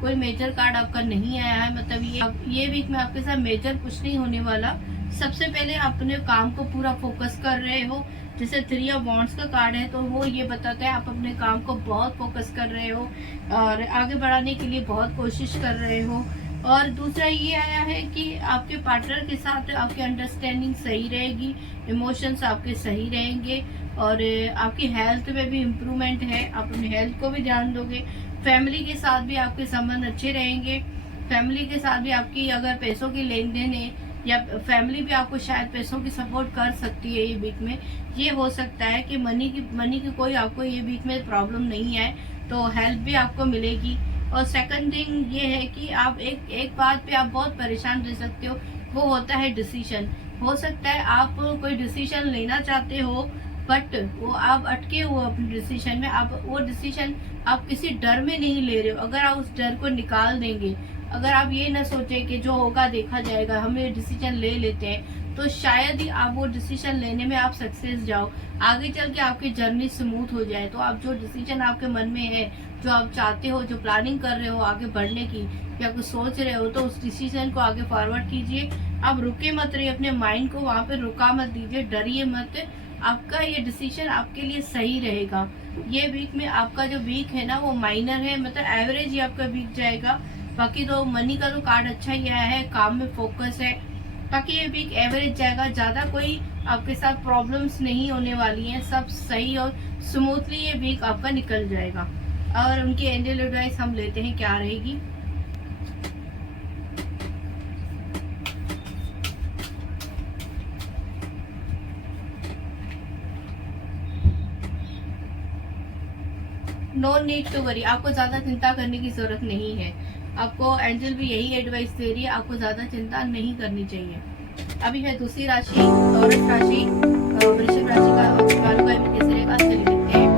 कोई major card आपका नहीं आया है, मतलब ये वीक में आपके साथ मेजर कुछ नहीं होने वाला। सबसे पहले आप अपने काम को पूरा फोकस कर रहे हो। जैसे 3 ऑफ वॉन्ड्स का कार्ड है तो वो ये बताता है आप अपने काम को बहुत फोकस कर रहे हो और आगे बढ़ाने के लिए बहुत कोशिश कर रहे हो। और दूसरा ये आया है कि आपके पार्टनर के साथ आपकी अंडरस्टैंडिंग सही रहेगी, इमोशंस आपके सही रहेंगे और आपकी हेल्थ में भी इम्प्रूवमेंट है, आप अपनी हेल्थ को भी ध्यान दोगे। फैमिली के साथ भी आपके संबंध अच्छे रहेंगे। फैमिली के साथ भी आपकी अगर पैसों की लेन देन है या फैमिली भी आपको शायद पैसों की सपोर्ट कर सकती है ये वीक में। ये हो सकता है कि मनी की कोई आपको ये वीक में प्रॉब्लम नहीं है, तो हेल्प भी आपको मिलेगी। और सेकंड थिंग ये है कि आप एक बात पे आप बहुत परेशान रह सकते हो, वो होता है डिसीजन। हो सकता है आप कोई डिसीजन लेना चाहते हो बट वो आप अटके हो अपने डिसीजन में। आप वो डिसीजन आप किसी डर में नहीं ले रहे हो। अगर आप उस डर को निकाल देंगे, अगर आप ये ना सोचे कि जो होगा देखा जाएगा, हम ये डिसीजन ले लेते हैं, तो शायद ही आप वो डिसीजन लेने में आप सक्सेस जाओ, आगे चल के आपकी जर्नी स्मूथ हो जाए। तो आप जो डिसीजन आपके मन में है, जो आप चाहते हो, जो प्लानिंग कर रहे हो आगे बढ़ने की या कुछ सोच रहे हो, तो उस डिसीजन को आगे फॉरवर्ड कीजिए। आप रुके मत रहिए, अपने माइंड को वहाँ पे रुका मत दीजिए, डरिए मत। आपका ये डिसीजन आपके लिए सही रहेगा। ये वीक में आपका जो वीक है ना वो माइनर है, मतलब एवरेज ही आपका वीक जाएगा। बाकी तो मनी का तो कार्ड अच्छा ही आया है, काम में फोकस है। बाकी ये वीक एवरेज जाएगा, ज्यादा कोई आपके साथ प्रॉब्लम्स नहीं होने वाली हैं, सब सही और स्मूथली ये वीक आपका निकल जाएगा। और उनकी एंजल एडवाइस हम लेते हैं क्या रहेगी। नो नीड टू वरी, आपको ज्यादा चिंता करने की जरूरत नहीं है। आपको एंजल भी यही एडवाइस दे रही है, आपको ज्यादा चिंता नहीं करनी चाहिए। अभी है दूसरी राशि टॉरस राशि, वृषभ राशि का वालों का भी कैसे रहेगा चलिए देखते हैं।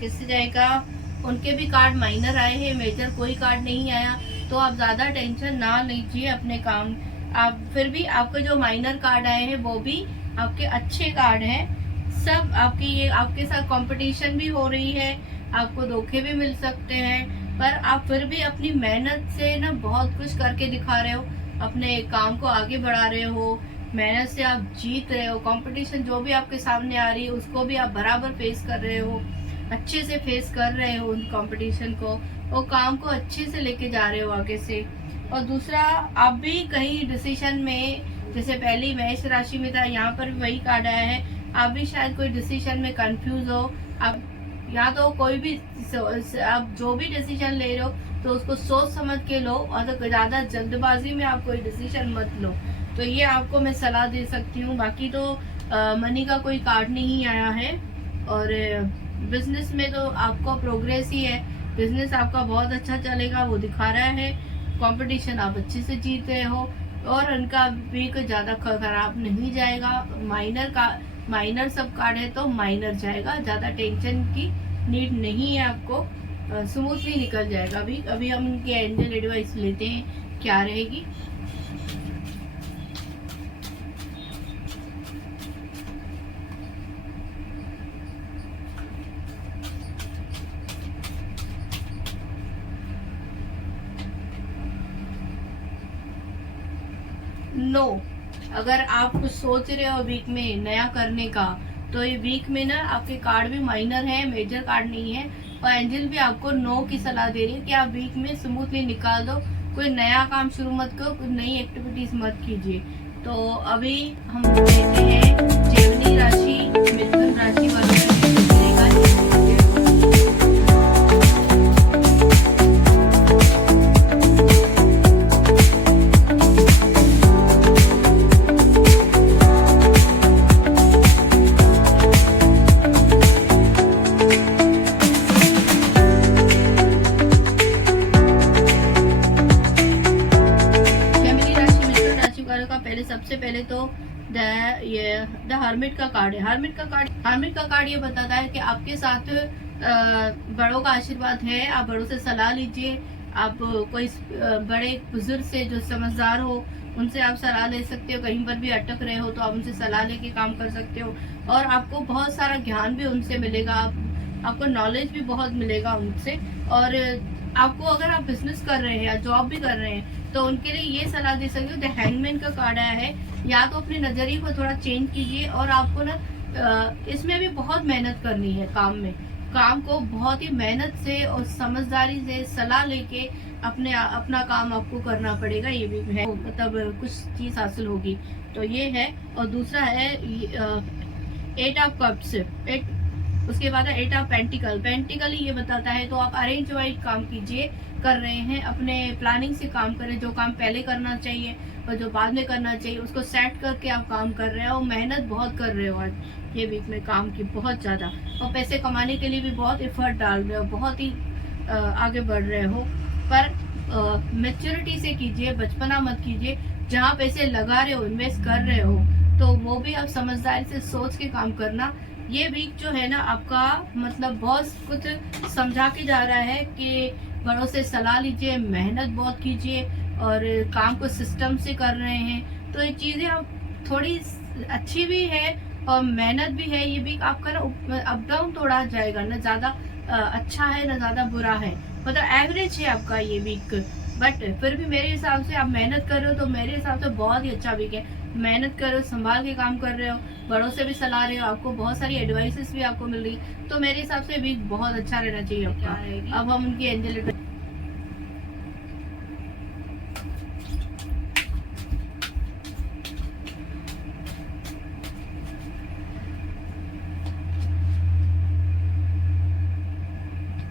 कैसे जाएगा, उनके भी कार्ड माइनर आए हैं, मेजर कोई कार्ड नहीं आया। तो आप ज्यादा टेंशन ना लीजिए अपने काम। आप फिर भी आपके जो माइनर कार्ड आए हैं वो भी आपके अच्छे कार्ड हैं। सब आपके ये आपके साथ कंपटीशन भी हो रही है, आपको धोखे भी मिल सकते हैं, पर आप फिर भी अपनी मेहनत से ना बहुत कुछ करके दिखा रहे हो, अपने काम को आगे बढ़ा रहे हो, मेहनत से आप जीत रहे हो। कंपटीशन जो भी आपके सामने आ रही है उसको भी आप बराबर फेस कर रहे हो, अच्छे से फेस कर रहे हो उन कंपटीशन को, और काम को अच्छे से लेके जा रहे हो आगे से। और दूसरा, आप भी कहीं डिसीजन में, जैसे पहली मेष राशि में था, यहाँ पर भी वही कार्ड आया है, आप भी शायद कोई डिसीजन में कंफ्यूज हो। आप या तो कोई भी आप जो भी डिसीजन ले रहे हो तो उसको सोच समझ के लो, और तो ज्यादा जल्दबाजी में आप कोई डिसीजन मत लो। तो ये आपको मैं सलाह दे सकती हूँ। बाकी तो मनी का कोई कार्ड नहीं आया है। और बिजनेस में तो आपको प्रोग्रेस ही है, बिजनेस आपका बहुत अच्छा चलेगा, वो दिखा रहा है। कंपटीशन आप अच्छे से जीत रहे हो और उनका भी कोई ज्यादा खराब नहीं जाएगा। माइनर सब कार्ड है तो माइनर जाएगा, ज्यादा टेंशन की नीड नहीं है आपको, स्मूथली निकल जाएगा। अभी हम उनके एंजल एडवाइस लेते हैं क्या रहेगी। नो, अगर आप कुछ सोच रहे हो वीक में नया करने का, तो ये वीक में ना आपके कार्ड भी माइनर है, मेजर कार्ड नहीं है। और एंजल भी आपको नो की सलाह दे रही है कि आप वीक में स्मूथली निकाल दो, कोई नया काम शुरू मत करो, कोई नई एक्टिविटीज मत कीजिए। तो अभी हम लेते हैं जेमिनी राशि, मिथुन राशि वालों का है ये द हर्मिट का कार्ड है। हर्मिट का कार्ड ये बताता है कि आपके साथ बड़ों का आशीर्वाद है। आप बड़ों से सलाह लीजिए। आप कोई बड़े बुजुर्ग से जो समझदार हो उनसे आप सलाह ले सकते हो। कहीं पर भी अटक रहे हो तो आप उनसे सलाह लेके काम कर सकते हो और आपको बहुत सारा ज्ञान भी उनसे मिलेगा। आपको नॉलेज भी बहुत मिलेगा उनसे। और आपको अगर आप बिजनेस कर रहे हैं या जॉब भी कर रहे हैं तो उनके लिए ये सलाह दे सकते हो। द हैंगमैन का कार्ड आया है, या तो अपने नजरिए को थोड़ा चेंज कीजिए और आपको ना इसमें भी बहुत मेहनत करनी है। काम को बहुत ही मेहनत से और समझदारी से सलाह लेके अपना काम आपको करना पड़ेगा। ये भी है, मतलब कुछ चीज हासिल होगी। तो ये है। और दूसरा है 8 ऑफ कप्स। उसके बाद है 8 ऑफ पेंटिकल ये बताता है तो आप अरेंज वाइज काम कीजिए, कर रहे हैं अपने प्लानिंग से काम करें। जो काम पहले करना चाहिए और जो बाद में करना चाहिए उसको सेट करके आप काम कर रहे हो। मेहनत बहुत कर रहे हो आज ये वीक में काम की, बहुत ज्यादा। और पैसे कमाने के लिए भी बहुत एफर्ट डाल रहे हो, बहुत ही आगे बढ़ रहे हो। पर मैच्योरिटी से कीजिए, बचपना मत कीजिए। जहाँ पैसे लगा रहे हो, इन्वेस्ट कर रहे हो, तो वो भी आप समझदारी से सोच के काम करना। ये वीक जो है ना आपका, मतलब बहुत कुछ समझा के जा रहा है कि बड़ों से सलाह लीजिए, मेहनत बहुत कीजिए और काम को सिस्टम से कर रहे हैं तो ये चीजें आप थोड़ी अच्छी भी है और मेहनत भी है। ये वीक आपका ना अप डाउन थोड़ा जाएगा, ना ज्यादा अच्छा है ना ज्यादा बुरा है, मतलब एवरेज है आपका ये वीक। बट फिर भी मेरे हिसाब से आप मेहनत कर रहे हो तो मेरे हिसाब से बहुत ही अच्छा वीक है। मेहनत कर रहे हो, संभाल के काम कर रहे हो, बड़ों से भी सलाह रहे हो, आपको बहुत सारी एडवाइसेस भी आपको मिल रही, तो मेरे हिसाब से वीक बहुत अच्छा रहना चाहिए आपका। अब हम उनकी एंजल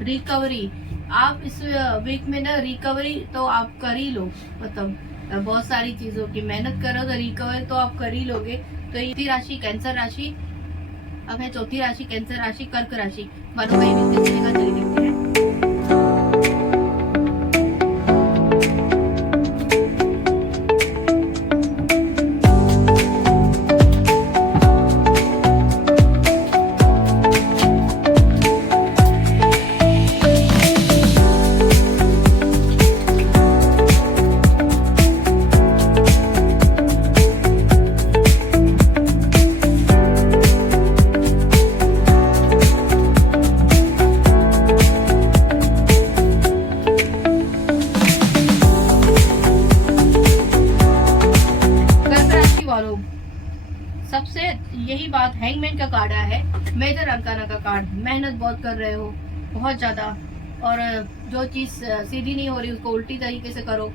रिकवरी, आप इस वीक में ना रिकवरी तो आप कर ही लो। मतलब बहुत सारी चीजों की मेहनत करो तो रिकवरी तो आप कर ही लोगे। तो ये राशि कैंसर राशि, अब है चौथी राशि कैंसर राशि, कर्क राशि वालों का ये वीक कैसे रहेगा चलिए देखते हैं। सबसे यही बात, हैंगमैन का कार्ड आया है, मेजर अरकाना का कार्ड। मेहनत बहुत कर रहे हो, बहुत ज्यादा, और जो चीज सीधी नहीं हो रही उसको उल्टी तरीके से करो,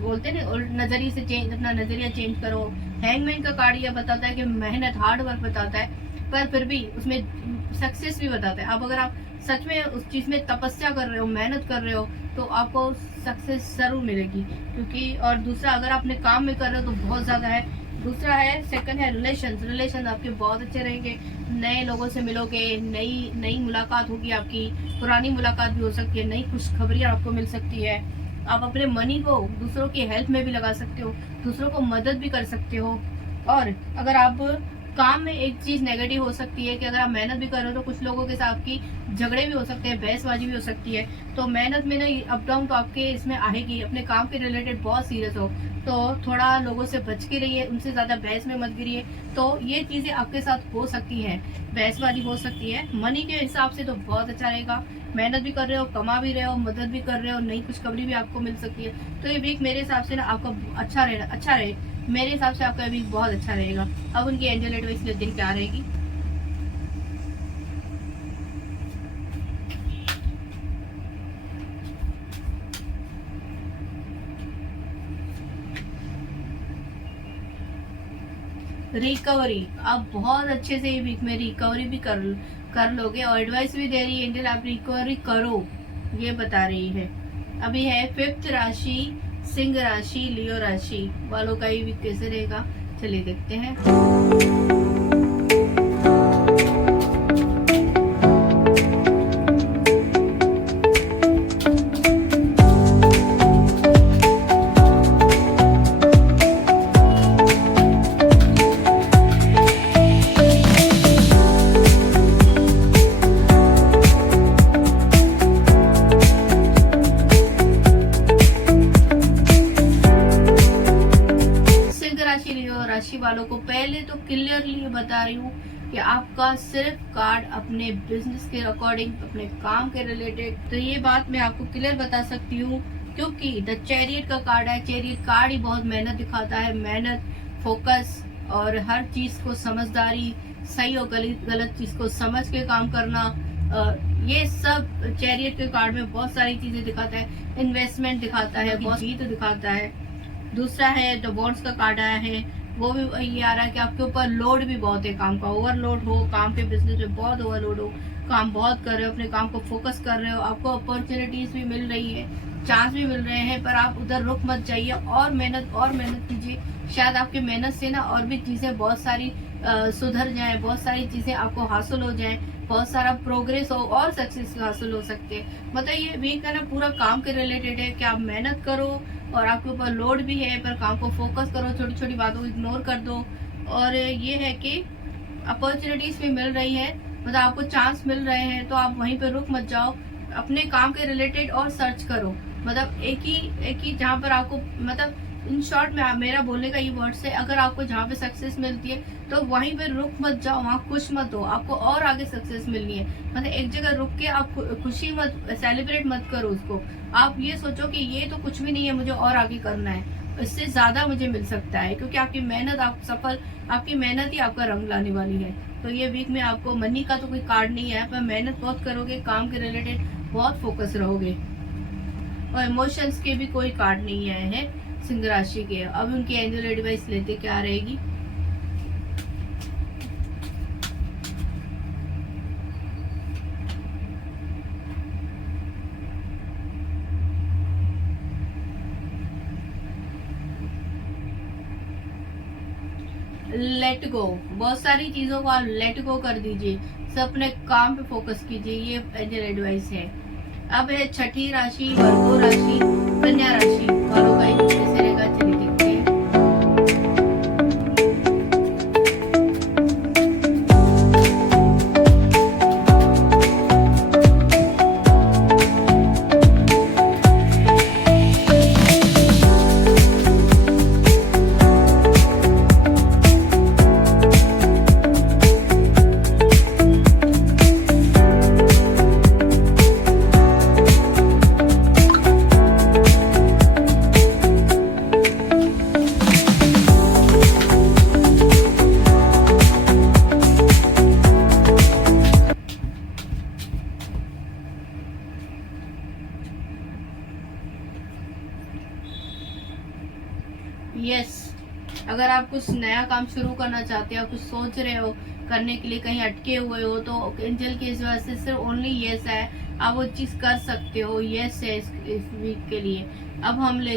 बोलते ना नजरिए से चेंज, अपना नजरिया चेंज करो। हैंगमैन का कार्ड ये बताता है कि मेहनत, हार्ड वर्क बताता है, पर फिर भी उसमें सक्सेस भी बताता है। अब अगर आप सच में उस चीज में तपस्या कर रहे हो, मेहनत कर रहे हो, तो आपको सक्सेस जरूर मिलेगी। क्योंकि और दूसरा, अगर अपने काम में कर रहे हो तो बहुत ज्यादा है। दूसरा है, सेकंड है रिलेशन आपके बहुत अच्छे रहेंगे। नए लोगों से मिलोगे, नई मुलाकात होगी आपकी, पुरानी मुलाकात भी हो सकती है, नई खुशखबरी आपको मिल सकती है। आप अपने मनी को दूसरों की हेल्प में भी लगा सकते हो, दूसरों को मदद भी कर सकते हो। और अगर आप काम में, एक चीज नेगेटिव हो सकती है कि अगर आप मेहनत भी कर रहे हो तो कुछ लोगों के साथ आपकी झगड़े भी हो सकते हैं, बहसबाजी भी हो सकती है। तो मेहनत में ना अप डाउन तो आपके इसमें आएगी। अपने काम के रिलेटेड बहुत सीरियस हो तो थोड़ा लोगों से बच के रहिए, उनसे ज्यादा बहस में मत गिरिए। तो ये चीजें आपके साथ हो सकती है, बहसबाजी हो सकती है। मनी के हिसाब से तो बहुत अच्छा रहेगा, मेहनत भी कर रहे हो, कमा भी रहे हो, मदद भी कर रहे हो, नई खुशखबरी भी आपको मिल सकती है। तो ये वीक मेरे हिसाब से ना आपका अच्छा रहे, मेरे हिसाब से आपका वीक बहुत अच्छा रहेगा। अब उनकी एंजल एडवाइस लेते हैं क्या रहेगी। रिकवरी, आप बहुत अच्छे से ये वीक में रिकवरी भी कर लोगे और एडवाइस भी दे रही है एंजल, आप रिकवरी करो ये बता रही है। अभी है 5th राशि सिंह राशि, लियो राशि वालों का ये वीक कैसे रहेगा चलिए देखते हैं। क्लियरली बता रही हूँ कि आपका सिर्फ कार्ड अपने बिजनेस के अकॉर्डिंग, अपने काम के रिलेटेड, तो ये बात मैं आपको क्लियर बता सकती हूँ क्योंकि द चैरियट का कार्ड है। चैरियट कार्ड ही बहुत मेहनत दिखाता है, मेहनत, फोकस और हर चीज को समझदारी, सही और गलत चीज को समझ के काम करना, ये सब चैरियट के कार्ड में बहुत सारी चीजें दिखाता है। इन्वेस्टमेंट दिखाता है, बहुत जीत दिखाता है। दूसरा है द वॉन्ड्स का कार्ड आया है, वो भी ये आ रहा है कि आपके ऊपर लोड भी बहुत है, काम का ओवरलोड हो, काम के बिजनेस में बहुत ओवरलोड हो, काम बहुत कर रहे हो, अपने काम को फोकस कर रहे हो, आपको अपॉर्चुनिटीज भी मिल रही है, चांस भी मिल रहे हैं, पर आप उधर रुक मत जाइए और मेहनत कीजिए। शायद आपकी मेहनत से ना और भी चीजें बहुत सारी सुधर जाएं, बहुत सारी चीजें आपको हासिल हो जाएं, बहुत सारा प्रोग्रेस हो और सक्सेस हासिल हो सकते हैं। मतलब ये वीक है ना पूरा काम के रिलेटेड है कि आप मेहनत करो और आपके ऊपर लोड भी है, पर काम को फोकस करो, छोटी छोटी बातों को इग्नोर कर दो। और ये है कि अपॉर्चुनिटीज भी मिल रही है, मतलब आपको चांस मिल रहे हैं, तो आप वहीं पे रुक मत जाओ, अपने काम के रिलेटेड और सर्च करो। मतलब एक ही जहाँ पर आपको, मतलब इन शॉर्ट में मेरा बोलने का ये वर्ड्स है, अगर आपको जहाँ पे सक्सेस मिलती है तो वहीं पे रुक मत जाओ, वहाँ खुश मत हो, आपको और आगे सक्सेस मिलनी है। मतलब एक जगह रुक के आप खुशी मत सेलिब्रेट मत करो उसको, आप ये सोचो कि ये तो कुछ भी नहीं है, मुझे और आगे करना है, इससे ज्यादा मुझे मिल सकता है, क्योंकि आपकी मेहनत, आपकी मेहनत ही आपका रंग लाने वाली है। तो ये वीक में आपको मनी का तो कोई कार्ड नहीं है, पर मेहनत बहुत करोगे, काम के रिलेटेड बहुत फोकस रहोगे। और इमोशंस के भी कोई कार्ड नहीं आए हैं सिंह राशि के। अब उनकी एंजल एडवाइस लेते क्या रहेगी। लेट गो, बहुत सारी चीजों को आप लेट गो कर दीजिए, सब अपने काम पे फोकस कीजिए, ये एंजल एडवाइस है। अब है छठी राशि, वर्गो राशि, कन्या राशि वालों का एक कैसे रहेगा, चलिए देखते हैं। यस, अगर आप कुछ नया काम शुरू करना चाहते हो, कुछ सोच रहे हो करने के लिए, कहीं अटके हुए हो, तो एंजल की इस वजह से सिर्फ ओनली यस है, आप वो चीज कर सकते हो, यस है इस वीक के लिए। अब हम ले